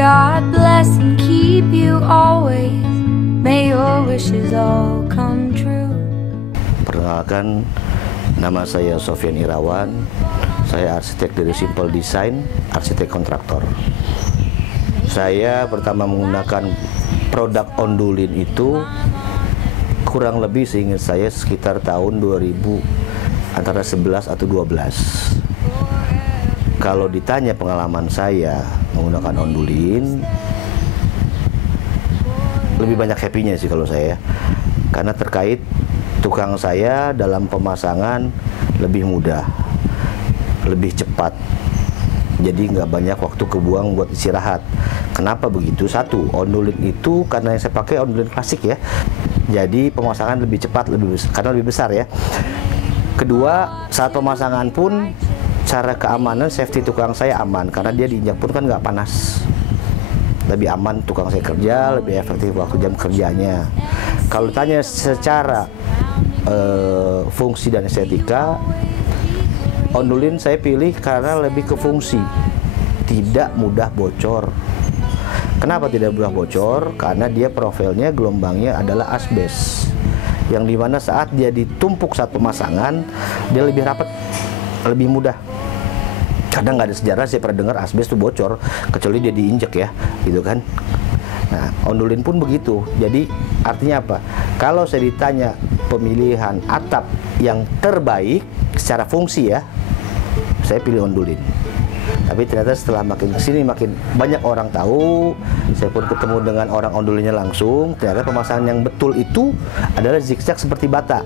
God bless and keep you always. May your wishes all come true. Perkenalkan, nama saya Sofyan Irawan. Saya arsitek dari Simple Design, arsitek kontraktor. Saya pertama menggunakan produk Ondulin itu kurang lebih seingat saya sekitar tahun 2000, antara 11 atau 12. Kalau ditanya pengalaman saya menggunakan Ondulin, lebih banyak happy-nya sih kalau saya, karena terkait tukang saya dalam pemasangan lebih mudah, lebih cepat, jadi nggak banyak waktu kebuang buat istirahat. Kenapa begitu? Satu, Ondulin itu karena yang saya pakai Ondulin klasik ya, jadi pemasangan lebih cepat, karena lebih besar ya. Kedua, saat pemasangan pun cara keamanan, safety tukang saya aman, karena dia diinjak pun kan nggak panas, lebih aman tukang saya kerja, lebih efektif waktu jam kerjanya. Kalau tanya secara fungsi dan estetika, Ondulin saya pilih karena lebih ke fungsi, tidak mudah bocor. Kenapa tidak mudah bocor? Karena dia profilnya, gelombangnya adalah asbes, yang dimana saat dia ditumpuk saat pemasangan, dia lebih rapat, lebih mudah. Kadang nggak ada sejarah saya pernah dengar asbes itu bocor, kecuali dia diinjek ya, gitu kan. Nah, Ondulin pun begitu. Jadi artinya apa? Kalau saya ditanya pemilihan atap yang terbaik secara fungsi ya, saya pilih Ondulin. Tapi ternyata setelah makin kesini makin banyak orang tahu, saya pun ketemu dengan orang Ondulinnya langsung. Ternyata pemasangan yang betul itu adalah zigzag seperti bata.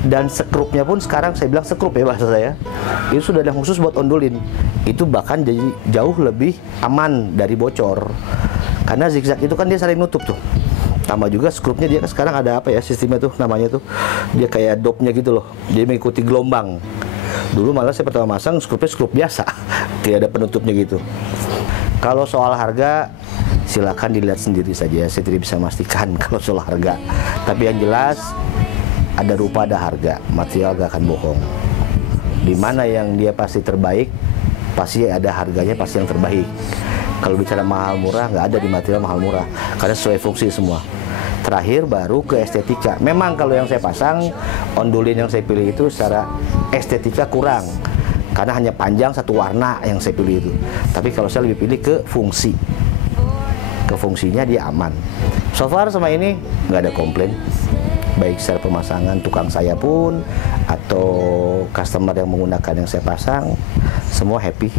Dan sekrupnya pun sekarang saya bilang sekrup ya bahasa saya, itu sudah ada khusus buat Ondulin. Itu bahkan jadi jauh lebih aman dari bocor, karena zigzag itu kan dia saling nutup tuh. Tambah juga skrupnya dia sekarang ada apa ya sistemnya tuh, namanya tuh dia kayak dopnya gitu loh, dia mengikuti gelombang. Dulu malah saya pertama masang skrupnya skrup biasa, tidak ada penutupnya gitu. Kalau soal harga silakan dilihat sendiri saja, saya tidak bisa memastikan kalau soal harga. Tapi yang jelas ada rupa ada harga, material gak akan bohong. Dimana yang dia pasti terbaik, pasti ada harganya, pasti yang terbaik. Kalau bicara mahal murah, nggak ada di material mahal murah, karena sesuai fungsi semua. Terakhir baru ke estetika. Memang kalau yang saya pasang, Ondulin yang saya pilih itu secara estetika kurang, karena hanya panjang satu warna yang saya pilih itu. Tapi kalau saya lebih pilih ke fungsi, ke fungsinya dia aman. So far sama ini nggak ada komplain, baik secara pemasangan tukang saya pun atau customer yang menggunakan yang saya pasang, semua happy.